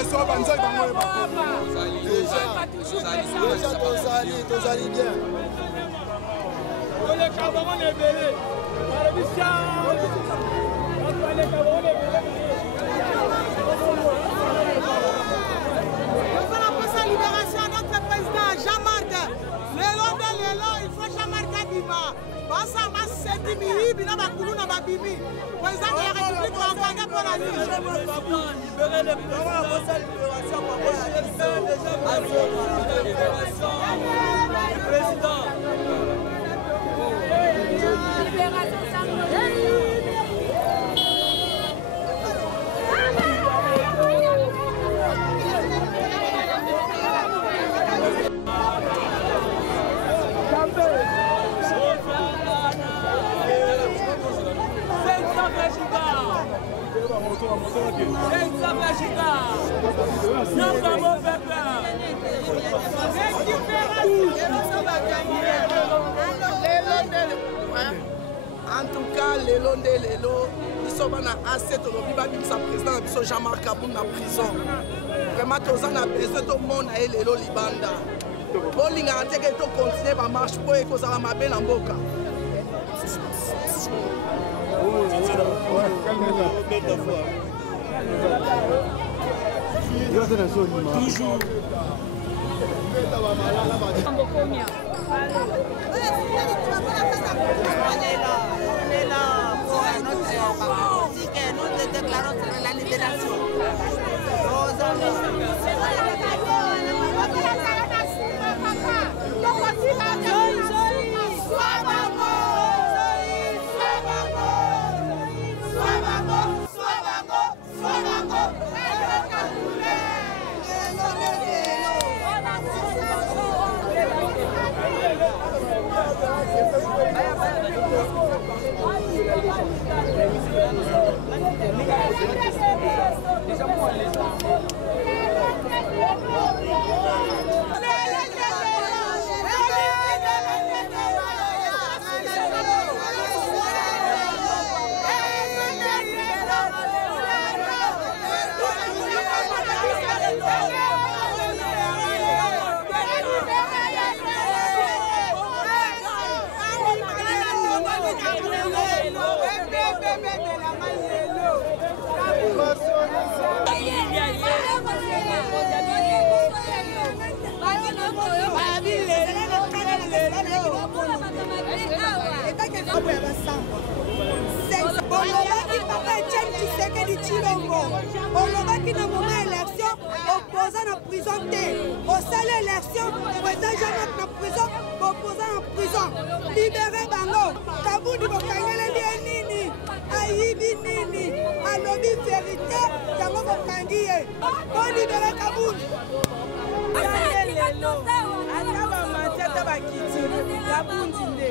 reçoit Banza Bango. Déjà, Tozali bien. Le Cameroun est belé. La libération de notre président Jean-Marc. Lélo, il faut Jean-Marc Adima. Basa Masedi Mihi, Bina Bakulu na Babimi. Président de la République va envoyer pour la nuit. Libérer le président, basa libération, du président. Libération sans en tout cas, Lélo, ils sont en A7, sa président, Jean-Marc Kaboun en prison. Vraiment, tous en a besoin de monde à Lélo Libanda. Bolinga a été continuer à marcher pour que ça va bien en boca. Toujours. On est là pour notre politique et nous déclarons la libération. Olobaki na moment élection opposant en prison au salle élection président Jean-Marc na prison opposant en prison libéré bango Kabouni bokangela nini ayibi nini alobi vérité yango bokangi ye po libéré Kabouni ata bamati ata bakiti Kabouni nde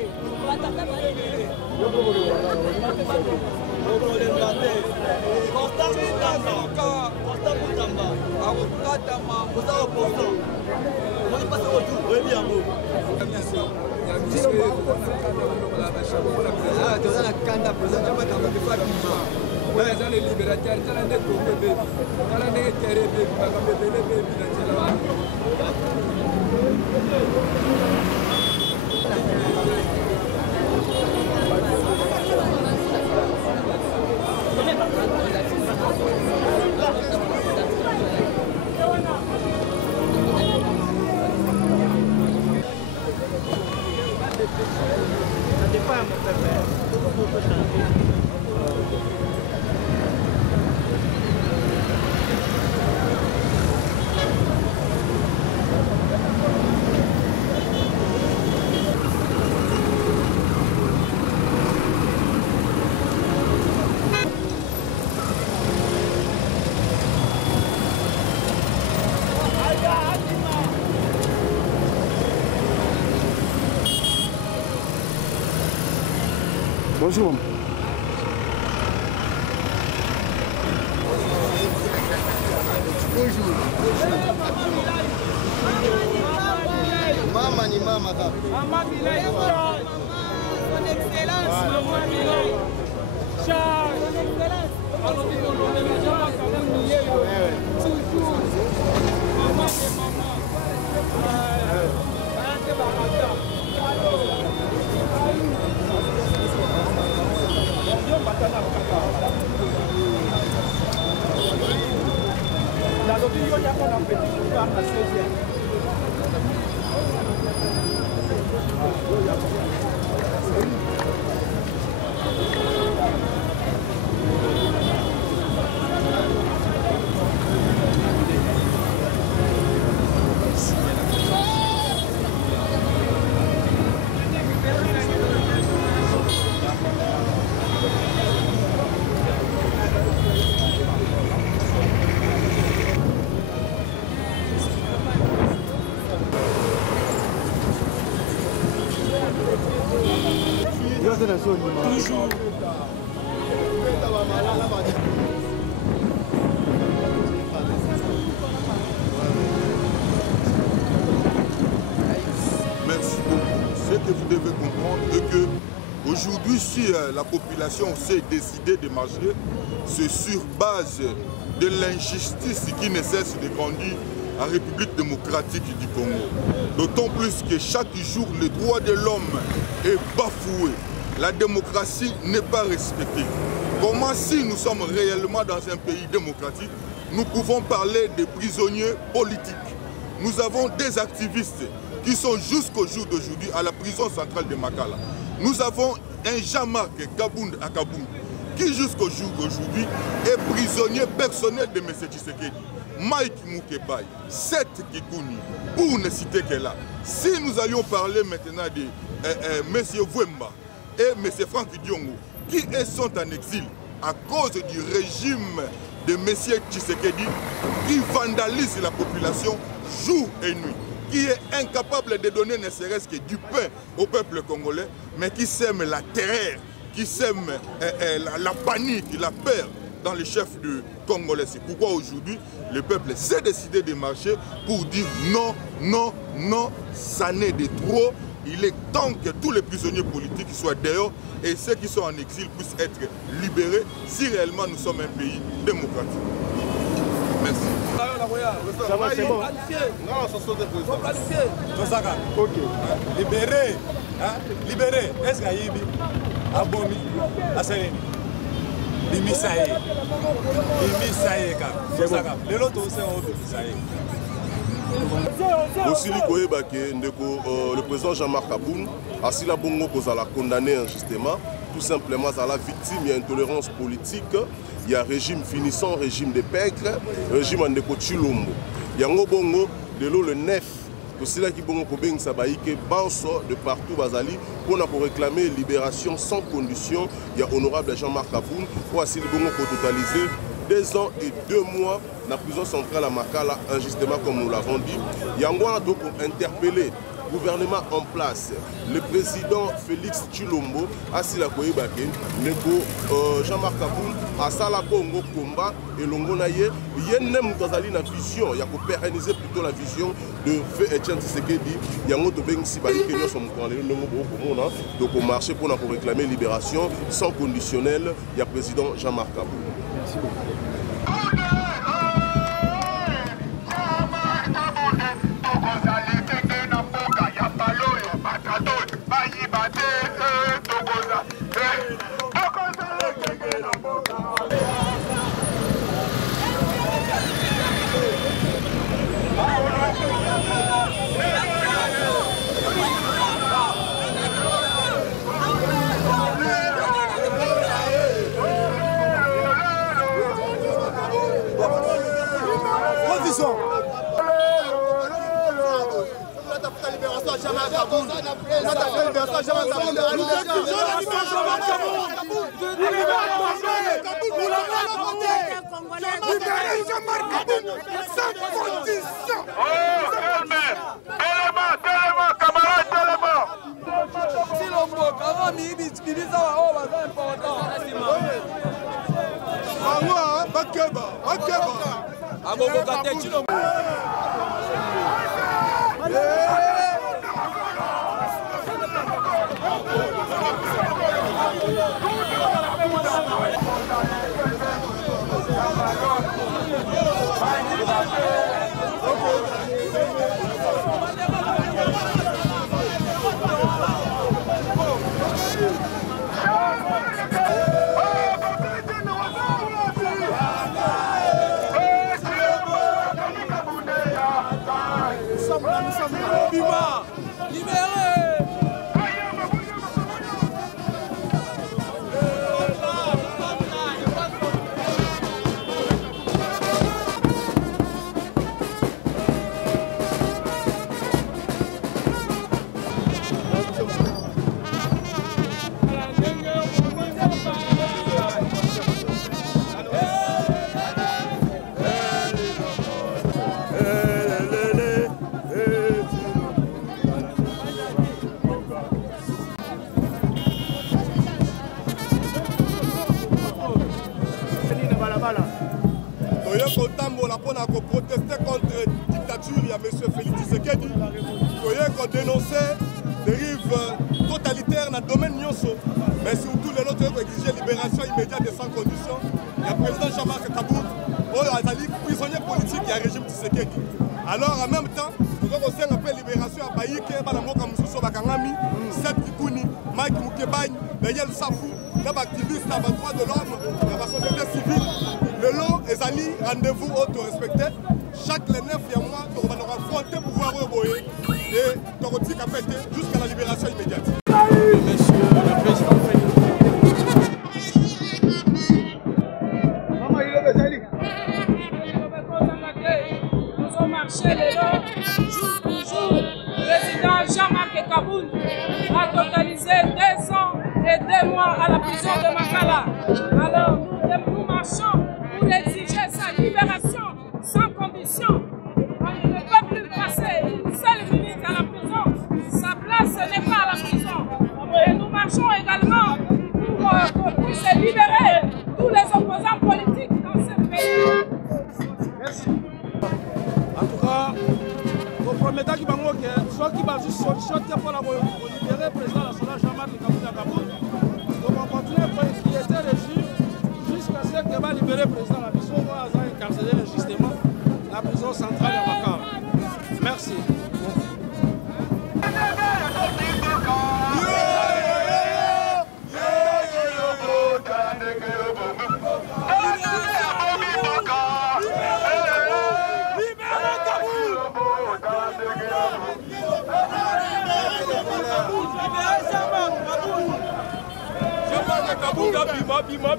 Bonjour. Bonjour. Mama ni mama kaka. Mama Bilay. Son excellence. Mama Bilay. Charles. Son excellence. Alors, on est déjà à Toujours. Merci beaucoup. Ce que vous devez comprendre est que aujourd'hui, si la population s'est décidée de marcher, c'est sur base de l'injustice qui ne cesse de grandir en République démocratique du Congo. D'autant plus que chaque jour, le droit de l'homme est bafoué. La démocratie n'est pas respectée. Comment, si nous sommes réellement dans un pays démocratique, nous pouvons parler des prisonniers politiques? Nous avons des activistes qui sont jusqu'au jour d'aujourd'hui à la prison centrale de Makala. Nous avons un Jean-Marc Kabound à Kabound qui jusqu'au jour d'aujourd'hui est prisonnier personnel de M. Tshisekedi. Mike Moukebaï, Seth Kikouni, pour ne citer que là. Si nous allions parler maintenant de M. Vwemba et M. Franck Diongo, qui sont en exil à cause du régime de M. Tshisekedi, qui vandalise la population jour et nuit, qui est incapable de donner ne serait-ce que du pain au peuple congolais, mais qui sème la terreur, qui sème la panique, la peur dans les chefs de Congolais. C'est pourquoi aujourd'hui, le peuple s'est décidé de marcher pour dire non, non, non, ça n'est de trop. Il est temps que tous les prisonniers politiques soient dehors et ceux qui sont en exil puissent être libérés si réellement nous sommes un pays démocratique. Merci. Ça va, c'est bon. Non, ça sont des présidents. Ok. Libéré. Libéré. Est-ce qu'il y a Abomi, Aseleni. Limisaye. Limisaye, car. Les autres aussi ont Limisaye. Aussi, le président Jean-Marc Kabound a si la bongo l'a condamné injustement, tout simplement à la victime, il y a intolérance politique, il y a régime finissant, régime de pègre, régime en Chilombo. Il y a un bongo, le 9, aussi là qui bongo kobeng sabaïke, banso de partout bazali, pour réclamer libération sans condition. Il y a honorable Jean-Marc Kabound, pour aussi le bongo pour totaliser 2 ans et 2 mois dans la prison centrale à Makala, injustement comme nous l'avons dit. Il y a un donc pour interpeller le gouvernement en place, le président Félix Tshilombo, Asila Koyebake, Jean-Marc Kabound, Asala Bongo Komba et Longonaye. Il y a une vision, il y a pour pérenniser plutôt la vision de Feu Etienne Tshisekedi. Il y a un autre qui donc au marché pour réclamer libération sans conditionnel. Il y a le président Jean-Marc Kabound. Merci beaucoup. nous sommes là. Bima, libéré. On a protesté contre la dictature, il y a M. Félix Tshisekedi. On dénonçait des dérives totalitaires dans le domaine Nyonso. Mais surtout, les autres ont exigé la libération immédiate et sans condition. Il y a le président Jean-Marc Kaboul, prisonnier politique, il y a le régime Tshisekedi. Alors en même temps, nous avons aussi appelé libération à Baïke, Balamoka Moussousso Bakangami, Seth Kikouni, Mike Moukebagne, Daniel Safou, les activistes, les droits de l'homme, la société civile. Le lot est allé rendez-vous auto-respecté. Chaque les 9 mois, on va affronter le pouvoir reboyer et Toroti a pété jusqu'à la libération immédiate. Monsieur le Président nous avons marché les lots, jour pour jour. Le président Jean-Marc Kaboul a totalisé 2 ans et 2 mois à la prison de Makala. Alors nous marchons pour exiger sa libération sans condition. On ne peut plus passer une seule minute à la prison. Sa place n'est pas à la prison. Et nous marchons également pour qu'on puisse libérer tous les opposants politiques dans ce pays. Merci. En tout cas, nous promettons qu'il va ceux qui vont juste solution pour libérer le président national Jean-Marc Kaboul. Donc on continue pour inquiéter le régime jusqu'à ce qu'il va libérer le président. La mission va incarcérer justement la prison centrale à Makala. Merci.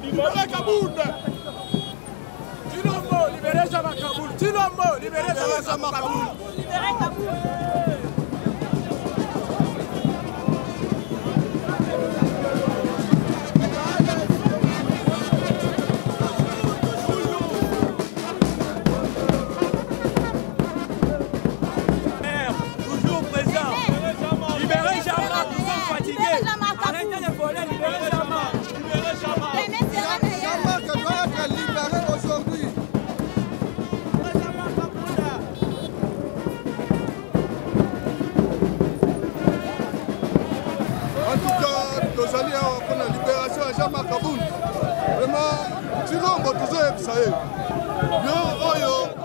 Libérez Kaboul. Tinombo, libérez Jean-Marc Kaboul. Tinombo, libérez Jean-Marc Kaboul. Libérez Kaboul. Jean-Marc Kaboul. Vraiment, sinon, on va toujours être ça. Yo,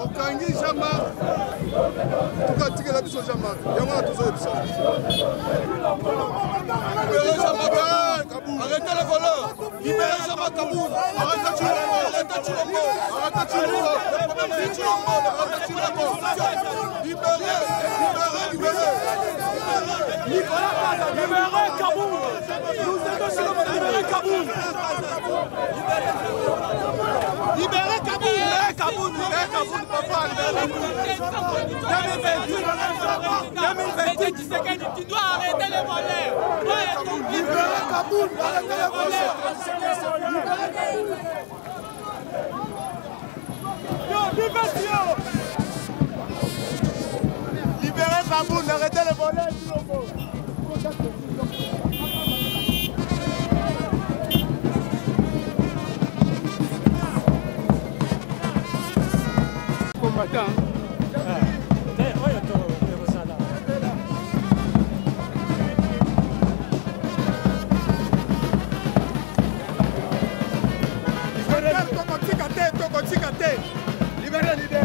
Okangi Jean-Marc. En tout cas, tu as dit Jean-Marc. Il y a toujours être ça. Libérez Jean-Marc Kaboul. Arrêtez les voleurs. Libérez Jean-Marc Kaboul. Arrêtez Chilombo. Arrêtez Chilombo. Arrêtez Chilombo. Le problème c'est Chilombo. Arrêtez Chilombo. Libérez. Libérez Kaboul. Nous aidons sur le libérez Kaboul. Libérez Kaboul. Libérez Kaboul. Libérez Kaboul. Papa, libérez Kaboul. 2028, tu dois arrêter les voleurs. Libérez Kaboul. Arrêtez les voleurs. Libérez Kaboul. Arrêtez les voleurs. Combattant. Libérez l'idée.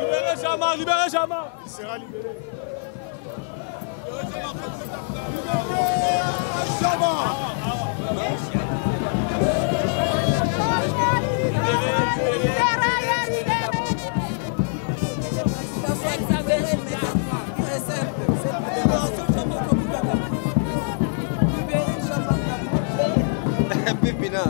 Libérez Jamar, libérez Jamar. Il sera libéré. Pépina.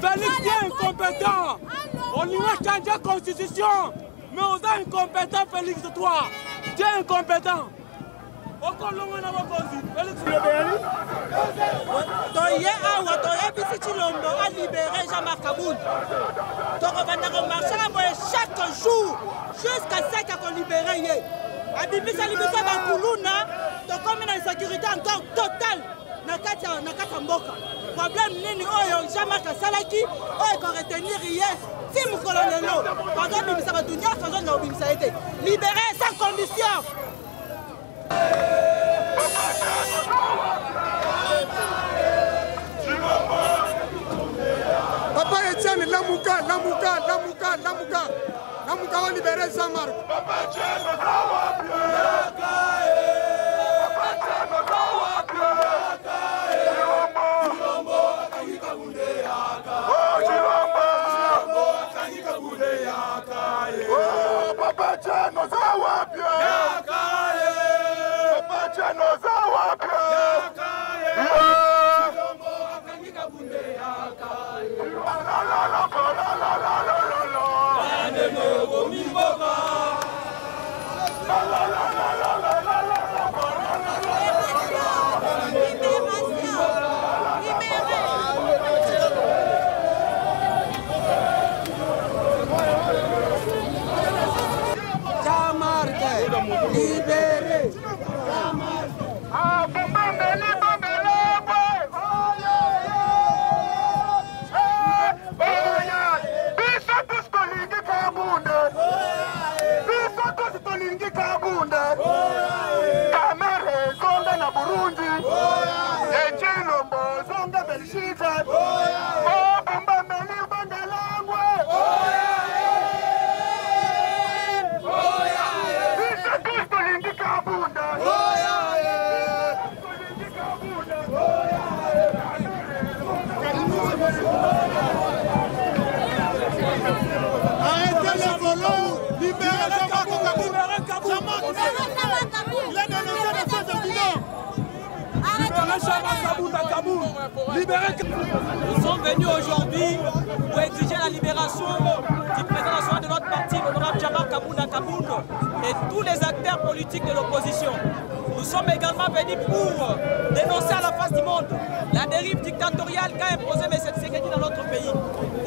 Félix est incompétent. On lui a changé la constitution. Mais on a incompétent, Félix, toi. Tu es incompétent. Toye awa toye bisi Chilombo a libéré Jean-Marc Kaboul. Chaque jour jusqu'à 5 ans qu'on libère. Abibisa libisa bakuluna to comme une insécurité encore totale na kata mboka. Problème nini oyo Jean-Marc Salaki oyo ko retenir yes si mu kolonelo pendant bimisa ba dunia sans na bimisa été libéré sans condition. Papa Etienne Lamuka va libérer Jean-Marc. Libéré. Nous sommes venus aujourd'hui pour exiger la libération du président national de notre parti, l'honorable Jean-Marc Kaboul et tous les acteurs politiques de l'opposition. Nous sommes également venus pour dénoncer à la face du monde la dérive dictatoriale qu'a imposée M. Tshisekedi dans notre pays.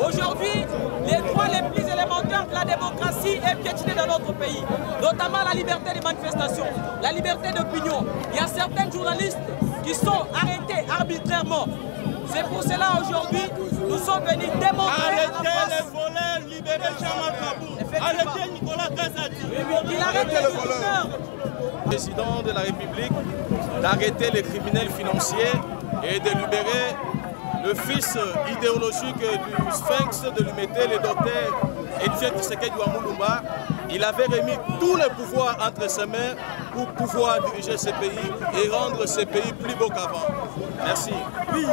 Aujourd'hui, les droits les plus élémentaires de la démocratie est piétiné dans notre pays, notamment la liberté de manifestation, la liberté d'opinion. Il y a certains journalistes qui sont arrêtés arbitrairement. C'est pour cela aujourd'hui, nous sommes venus démontrer... Arrêtez les voleurs, libérez Jean-Marc Kaboun. Arrêtez Nicolas Kazadi. Il arrête les voleurs. Président de la République d'arrêter les criminels financiers et de libérer le fils idéologique du Sphinx de l'Humité, le docteur Étienne Tshisekedi Wamulumba. Il avait remis tous les pouvoirs entre ses mains pour pouvoir diriger ce pays et rendre ce pays plus beau qu'avant. Merci. Oui,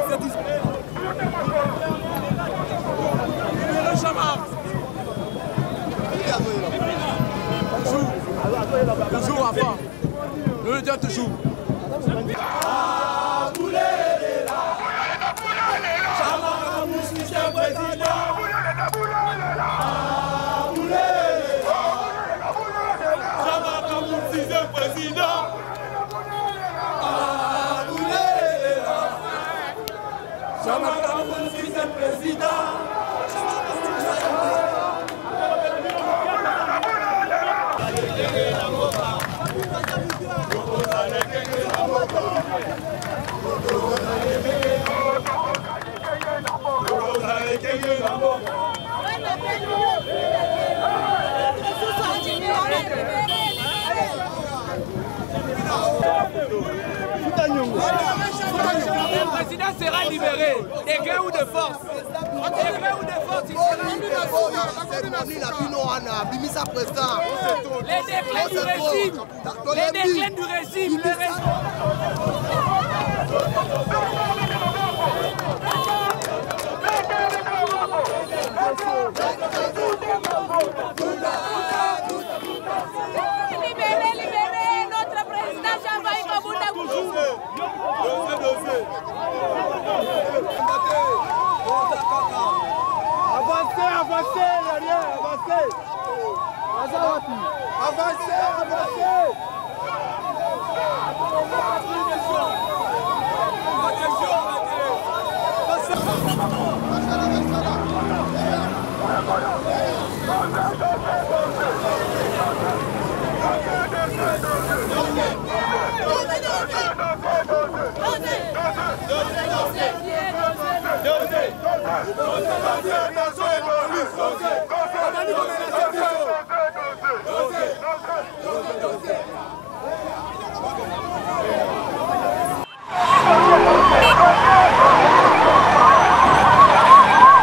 toujours avant. Nous le disons toujours. Le président sera libéré, de gré ou de force. De gré ou de force, il sera libéré. Les déclins du régime. Les déclins du régime. Libérez notre président Jean-Marc Kaboun. Avancez, avancez, rien, avancez. Avancez, avancez.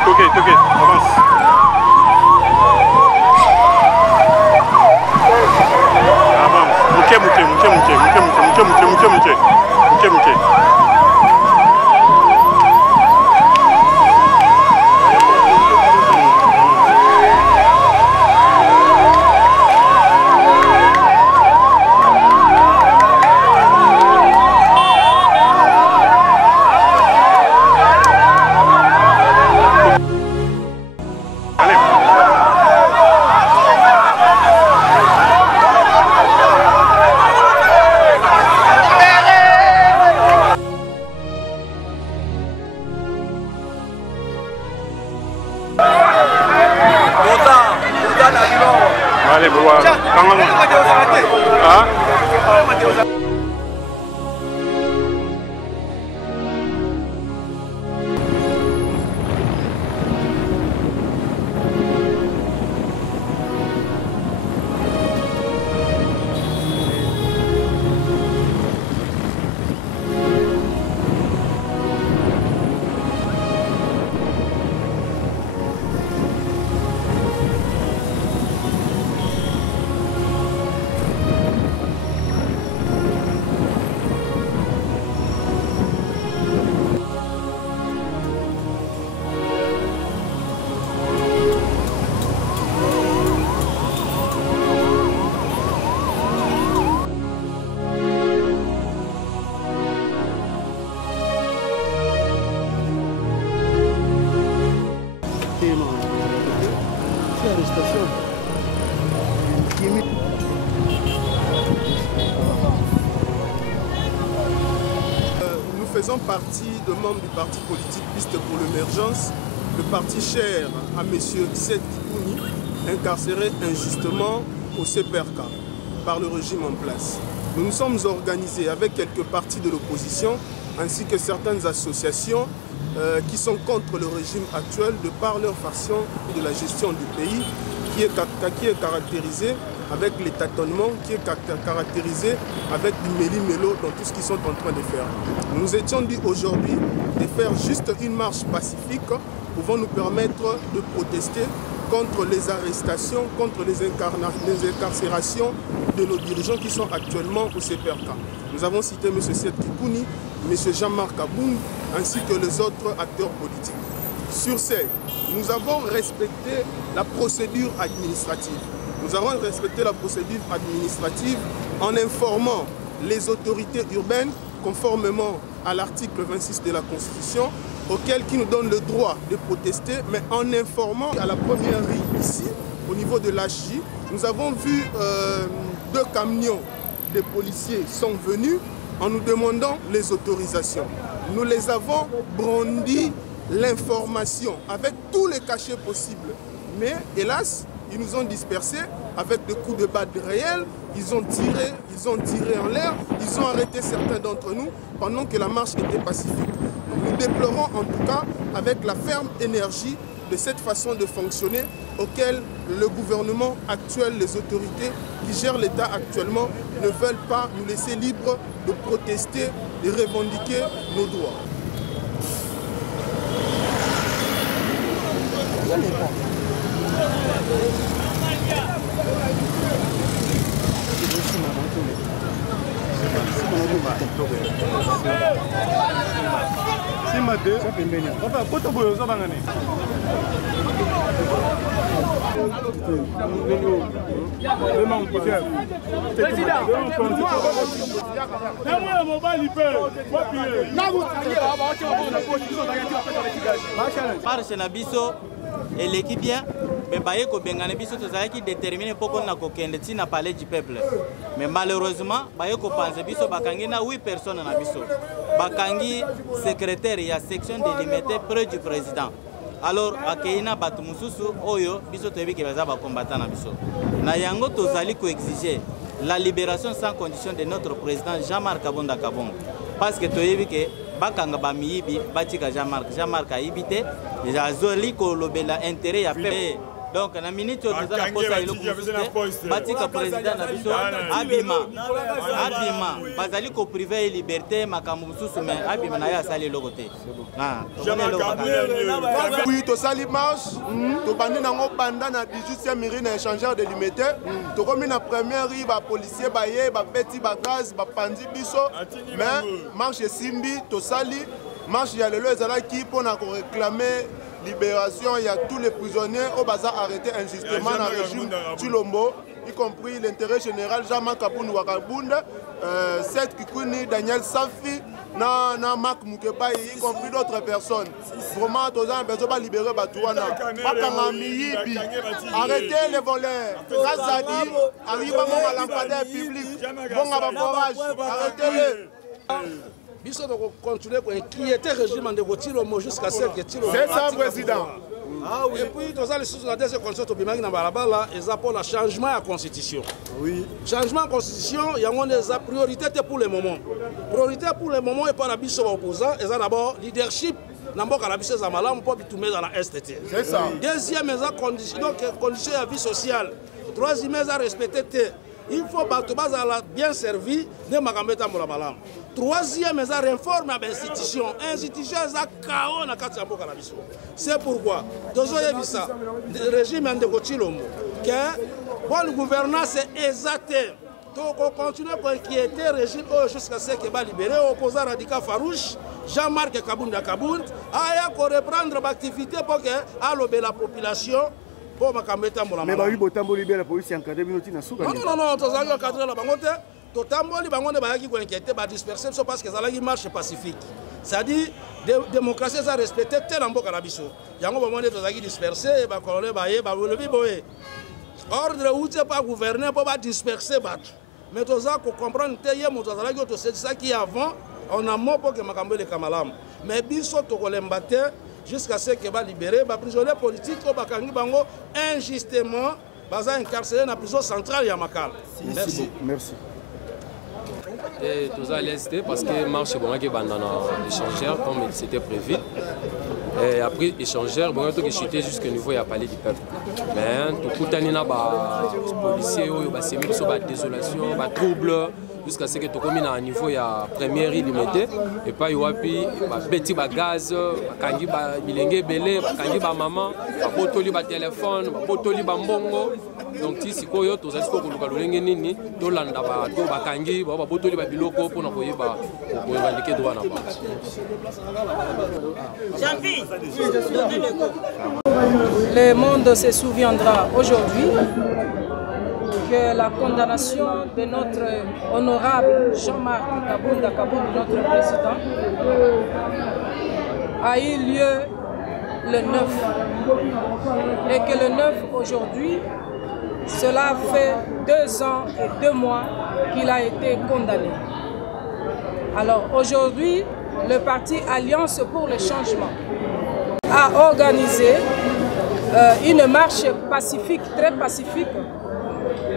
Ok, avance. Avance. Mouké. Allez, voilà. Hein? Nous faisons partie de membres du parti politique Piste pour l'émergence le parti cher à M. Seth Kikouni, incarcéré injustement au CPRK par le régime en place. Nous nous sommes organisés avec quelques partis de l'opposition ainsi que certaines associations qui sont contre le régime actuel de par leur façon de la gestion du pays qui est caractérisée avec les tâtonnements, qui est caractérisé avec du méli-mélo dans tout ce qu'ils sont en train de faire. Nous nous étions dit aujourd'hui de faire juste une marche pacifique pouvant nous permettre de protester contre les arrestations, contre les incarcérations de nos dirigeants qui sont actuellement au CPRK. Nous avons cité M. Seth Kikouni, M. Jean-Marc Aboun, ainsi que les autres acteurs politiques. Sur ce, nous avons respecté la procédure administrative. Nous avons respecté la procédure administrative en informant les autorités urbaines conformément à l'article 26 de la Constitution, qui nous donne le droit de protester, mais en informant à la première rue ici, au niveau de l'HJ, nous avons vu 2 camions de policiers sont venus en nous demandant les autorisations. Nous les avons brandi l'information avec tous les cachets possibles. Mais hélas, ils nous ont dispersés avec des coups de batte réels. Ils ont tiré en l'air, ils ont arrêté certains d'entre nous pendant que la marche était pacifique. Nous déplorons en tout cas avec la ferme énergie de cette façon de fonctionner auquel le gouvernement actuel, les autorités qui gèrent l'État actuellement ne veulent pas nous laisser libres de protester, de revendiquer nos droits. Et l'équipe bien, mais baye ko bengane biso tozalaki déterminé pour qu'on a kokende tina parler du peuple. Mais malheureusement, baye ko panze biso bakangi na 8 personnes na biso. Bakangi secrétaire ya section délimitée près du président. Alors akeina batu mususu oyo biso toyebi ke baza ba combattant na biso. Na yango tozali ko exiger la libération sans condition de notre président Jean-Marc Kabunda Kabongo. Parce que toyebi ke bakanga ba miyibi batika Jean-Marc a ibité déjà zoli ko lobela intérêt ya peuple. Donc na minute tozala posa ilo batika président na biso abima bazali ko privé liberté makambo mususu mais abima na ya sali lokote. Oui, to sali marche, to bandi nango banda na 18e mairie na échangeur de limité, to komi na première rue ba policier ba ye ba petit ba gaz ba pandi biso, mais marche simbi to sali marche ya lelo ezalaki pona ko réclamer libération, il y a tous les prisonniers au bazar arrêtés injustement dans le régime Tshilombo, y compris l'intérêt général Jean-Marc Aboun Wakabunda, Seth Kikouni, Daniel Safi, na Marc Moukepa, y compris d'autres personnes. Vraiment, tous les besoin de libérer Batouana. Bakangamiyibi, arrêtez les voleurs. Kazadi, arrive à l'empadaire public. Bon à forage, arrêtez-les. Biso de continuer qui était régime de Tshilombo jusqu'à ce que Tshilombo. C'est ça, président. Ah oui. Et puis, dans les sous la deuxième constitution, il y a un changement à la constitution. Oui. Changement de constitution, il y a une priorité pour le moment. Priorité pour le moment et par la biso opposant, et d'abord leadership. N'importe la biso zamala, on peut tout mettre dans la STT. C'est ça. Deuxième, condition de vie sociale. Troisième, respecter. Il faut bien servi de Makameta Moulabalam. Troisième, réforme à l'institution. L'institution est un chaos dans le pays. C'est pourquoi, dans le régime de Tshilombo, que bonne gouvernance est exacte. Donc on continue à inquiéter le régime jusqu'à ce qu'il soit libéré. Opposant radical farouche, Jean-Marc Kabunda Kabound, a reprendre l'activité pour que la population. Mais bah oui, botambo libéré la police encadré binoti na souka. Non, tozali encadré la bangote. Totamboli bangote bayaki ko inquiéter ba disperser parce que zalaki marche pacifique. C'est-à-dire démocratie ça respecter tel mboka na biso. Yango bangote tozali disperser ba kolole baye ba lebi boye. Ordre ou c'est pas gouverner pour ba disperser bat. Mais tozali ko comprendre te ye moto zalaki to c'est ça qui avant on a mot pour que makambo le kamalam. Mais biso to kolembate jusqu'à ce que va libérer les prisonniers politiques au Bakangi Bango injustement incarcérés dans la prison centrale Yamakal. Merci. Merci. Et tout ça l'est parce que marche bon qui dans l'échangeur comme c'était prévu. Et après échangeur bon tout qui chuté jusqu'au niveau il y a parlé du peuple. Mais tout tanina ba policiers ou ba semi sur ba désolation, ba trouble jusqu'à ce que tout comme à niveau il y a première limité et pas yoapi ba petit ba gaz, kangi ba bilenge belé, kangi ba maman, ba botoli ba téléphone, ba botoli ba mbongo. Donc si koyo to zasko ko lukalolenge nini to landa ba to ba kangi ba botoli ba biloko pour na koyeba ko revendiquer droit na ba. Le monde se souviendra aujourd'hui que la condamnation de notre honorable Jean-Marc Kabounda Kabound, notre président, a eu lieu le 9. Et que le 9 aujourd'hui, cela fait 2 ans et 2 mois qu'il a été condamné. Alors aujourd'hui, le parti Alliance pour le changement a organisé une marche pacifique, très pacifique,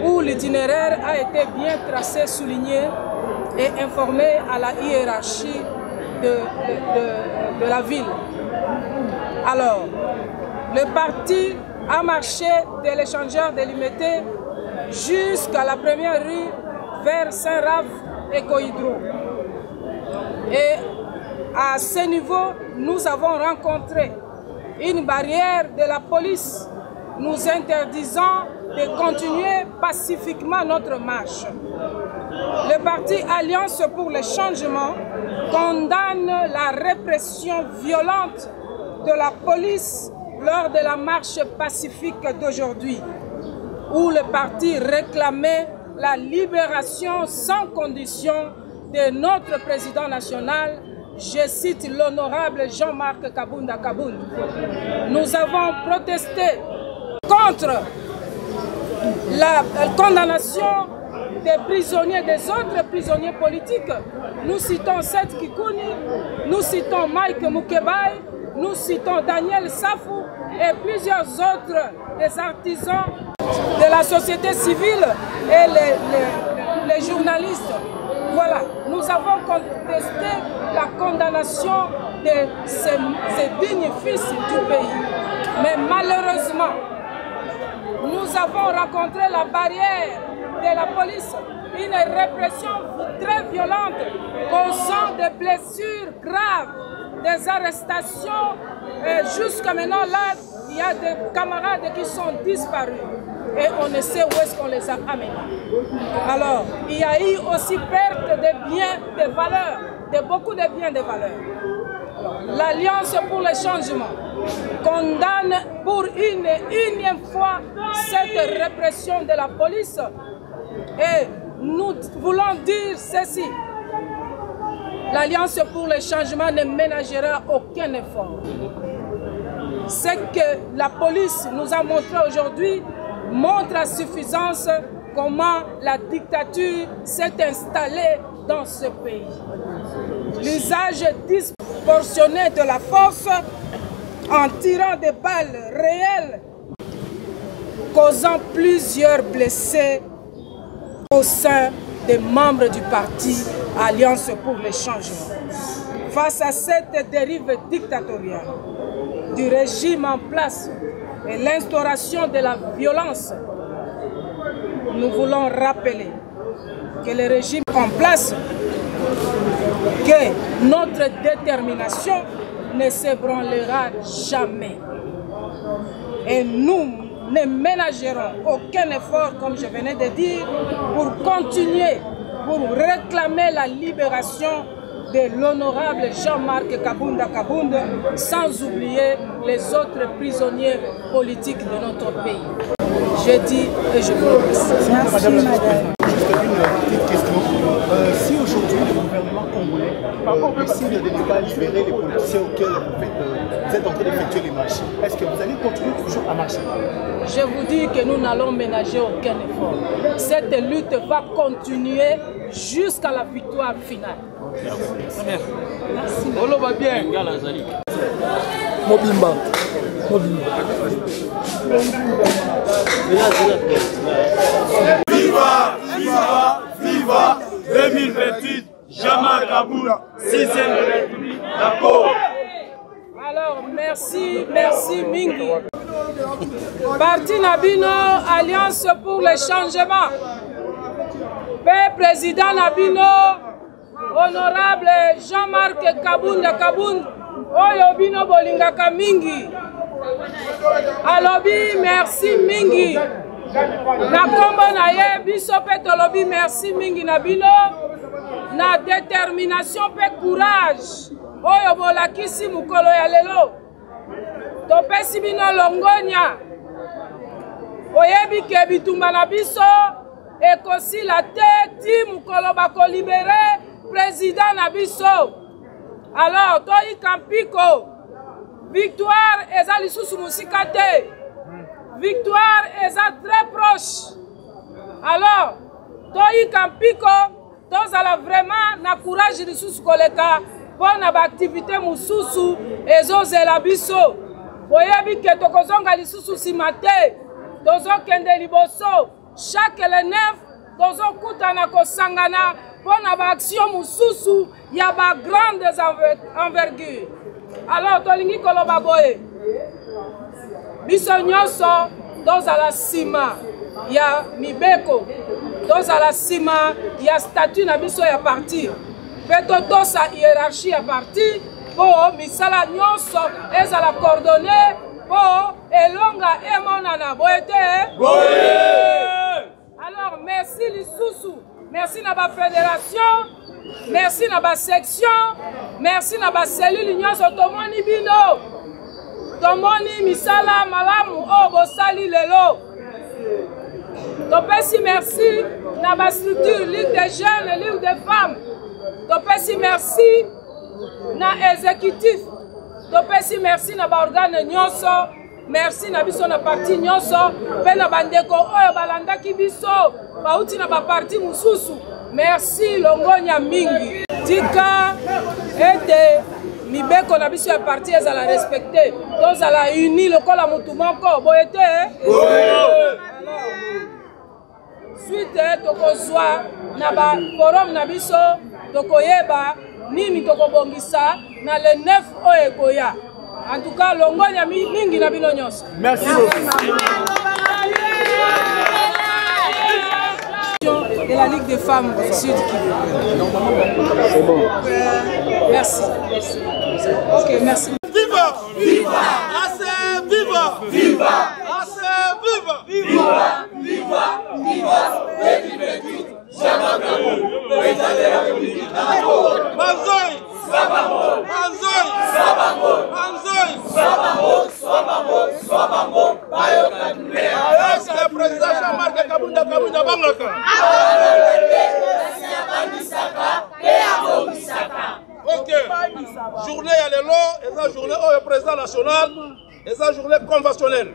où l'itinéraire a été bien tracé, souligné et informé à la hiérarchie de la ville. Alors, le parti a marché de l'échangeur de Limete jusqu'à la première rue vers Saint-Raph et Cohydro. Et à ce niveau, nous avons rencontré une barrière de la police nous interdisant de continuer pacifiquement notre marche. Le parti Alliance pour le changement condamne la répression violente de la police lors de la marche pacifique d'aujourd'hui, où le parti réclamait la libération sans condition de notre président national, je cite l'honorable Jean-Marc Kabounda Kabound. Nous avons protesté contre la condamnation des prisonniers, des autres prisonniers politiques. Nous citons Seth Kikouni, nous citons Mike Mukebai, nous citons Daniel Safou et plusieurs autres des artisans de la société civile et les journalistes. Voilà, nous avons contesté la condamnation de ces dignes fils du pays. Mais malheureusement, nous avons rencontré la barrière de la police, une répression très violente, causant des blessures graves, des arrestations. Jusqu'à maintenant, là, il y a des camarades qui sont disparus. Et on ne sait où est-ce qu'on les a amenés. Alors, il y a eu aussi perte de biens, de valeurs, de beaucoup de biens de valeurs. L'Alliance pour le changement condamne pour une énième fois cette répression de la police. Et nous voulons dire ceci. L'Alliance pour le changement ne ménagera aucun effort. Ce que la police nous a montré aujourd'hui montre à suffisance comment la dictature s'est installée dans ce pays. L'usage disproportionné de la force en tirant des balles réelles, causant plusieurs blessés au sein des membres du parti Alliance pour le changement. Face à cette dérive dictatoriale du régime en place et l'instauration de la violence, nous voulons rappeler que le régime en place, que notre détermination ne s'ébranlera jamais. Et nous ne ménagerons aucun effort, comme je venais de dire, pour continuer, pour réclamer la libération de l'honorable Jean-Marc Kabounda Kabound, sans oublier les autres prisonniers politiques de notre pays. Je dis et je vous remercie. Merci, madame. Juste une petite question. Si aujourd'hui le gouvernement congolais décide de ne pas libérer les politiciens auxquels vous êtes en train d'effectuer les marches, est-ce que vous allez continuer toujours à marcher? Je vous dis que nous n'allons ménager aucun effort. Cette lutte va continuer jusqu'à la victoire finale. Merci. Mobimba. Mobimba. Viva, viva, viva 2028, Jean-Marc Kaboul, 6e République, d'accord. Alors, merci Mingi. Parti Nabino, Alliance pour le changement. Père Président Nabino, Honorable Jean-Marc Kaboun de Kaboun, Oyobino Bolingaka Mingi. Alobi, merci Mingi. Na kombo na ye, biso pe tolobi merci Mingi Nabino. Na détermination pe courage. Oyo bolakisi mukolo ya lelo. Topesi bino longonya. Oyebi ke bitumba na biso ekosila te ti mukolo bako libere président na biso. Alors toyi kampiko. Victoire eza lisusu musika te. Victoire eza très proche. Alors toyi kampiko tozala vraiment na courage lisusu koleka pona ba activité mususu ezozela biso. Boyebi ke tokozonga lisusu sima te. Tozokende liboso. Chaque le 9 tozokutana kosangana pona ba action mususu ya ba grandes envergure. Alors tolingi koloba boye. Biso nyonso tozala sima ya mibeko. Tozala sima ya statut na biso ya parti. Peto tosa hiérarchie ya parti po misala nyonso ezala coordonné po elonga emonana boyete. Alors merci lisusu, merci na ba fédération, merci na ba section, merci na ba cellule nyonso tomoni bino. Tomoni misala malamu o bosali lelo. Topesi merci na ba structure Ligue des jeunes, Ligue des femmes. Topesi merci na exécutif. Topesi merci na ba organe nyonso. Merci na biso na parti nyonso. Pe na bandeko oyo balandaki biso. Bauti na ba parti mususu. Merci longonya mingi. Tika ete mibeko na biso ya parti ezala respecté. Tozala uni lokola mutu moko. Boyete? Suite tokozwa na ba forum na biso tokoyeba nini tokobongisa na le 9 oyo ekoya. En tout cas, longonya mingi na bino nyonso. Merci beaucoup. De la Ligue des femmes du Sud Kivu. C'est bon. Merci. Ok, merci. Viva! Viva! Assez viva! Viva! Assez viva! Viva! Viva! Viva! 2028, Jean-Marc Kaboul, président de la République. Manzoy! Swabamo! Manzoy! Swabamo! Manzoy! Swabamo! Swabamo! Swabamo! Bayo Kadule! Est-ce que le président Jean-Marc Kaboul de Kaboul de Bangaka? Ok. Journée à l'élo, et la journée au président national, et la journée conventionnelle.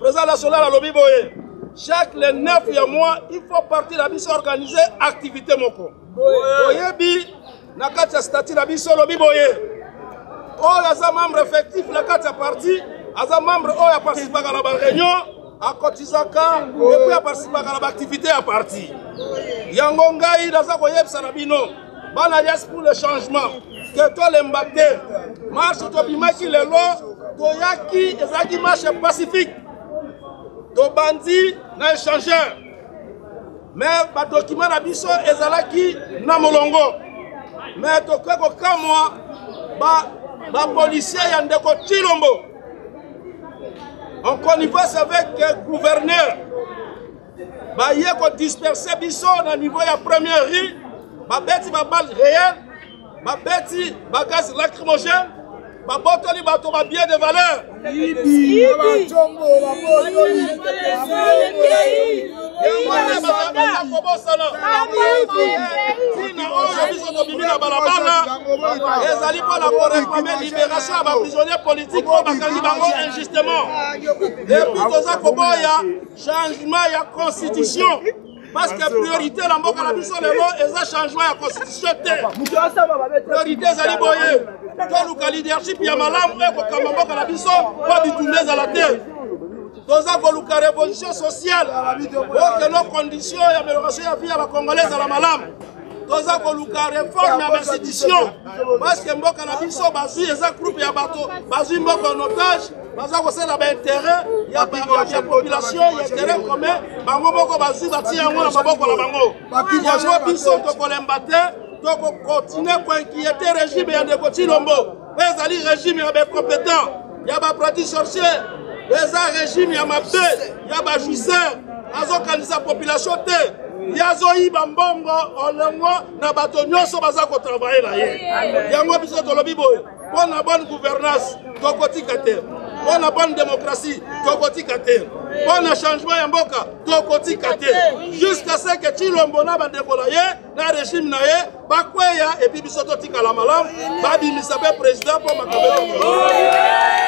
Président national à l'Obiboye. Chaque les 9 mois, il faut partir la biso organiser activité moko. Oyebi, na kati ya statut la biso l'Obiboye. Oh, yaza membre effectif la kati ya parti, yaza membre oh ya participer à la réunion, à Kotisaka, et puis à participer à l'activité à parti. Yango ngai naza koyebisa na bino. Ban alliance pour le changement. Que toi l'embacté. Marche tobimaki lelo, toyaki ezaki marche pacifique. Tobandi na échangeur. Mais ba document na biso ezalaki na molongo. Mais tokeko kamwa ba policier ya ndeko Chilombo. En connivence avec le gouverneur. Ba yeko disperser biso na niveau ya première rue. Ba beti ba balle réelle. Ba beti ba gaz lacrymogène. Ba botoli ba to ba bien de valeur. Ibi ba chombo ba botoli. ezali mpona koreklame libération ya baprisonnier politique oyo bakangi bango injustement. Epuis toza koboya changement ya constitution parce que priorité na mboka na biso lelo eza changement ya constitution te priorité ezali boye toluka leadership ya malamu ekokamba mboka na biso po bitumba ezala te toza koluka révolution sociale oke no condition ya amélioration ya vie ya bacongolais ezala malamu toza koluka réforme ya institution parce que mboka na biso bazwi eza groupe ya bato bazwi mboka en otage baza kosala baintérêt ya population ya intérêt commun bango moko bazwi batie yango na maboko na bango yango biso tokolemba te tokokontinue koinquiéter régime ya ndeko Tshilombo mpe ezali régime ya bacompétent ya bapratique sorcier eza régime ya mabe ya bajuiseur azokanisa population te yazoyiba mbongo olongo na bato nyonso baza kotravaye na ye yango biso tolobi boye mpo na bonne gouvernance tokotika te mpo na bonne démocratie tokotika te mpo na changement ya mboka tokotika te jusqu'à ce que Tshilombo na bandeko na ye na régime na ye bakweya epi biso totikala malamu babimisa mpe président mpo makambo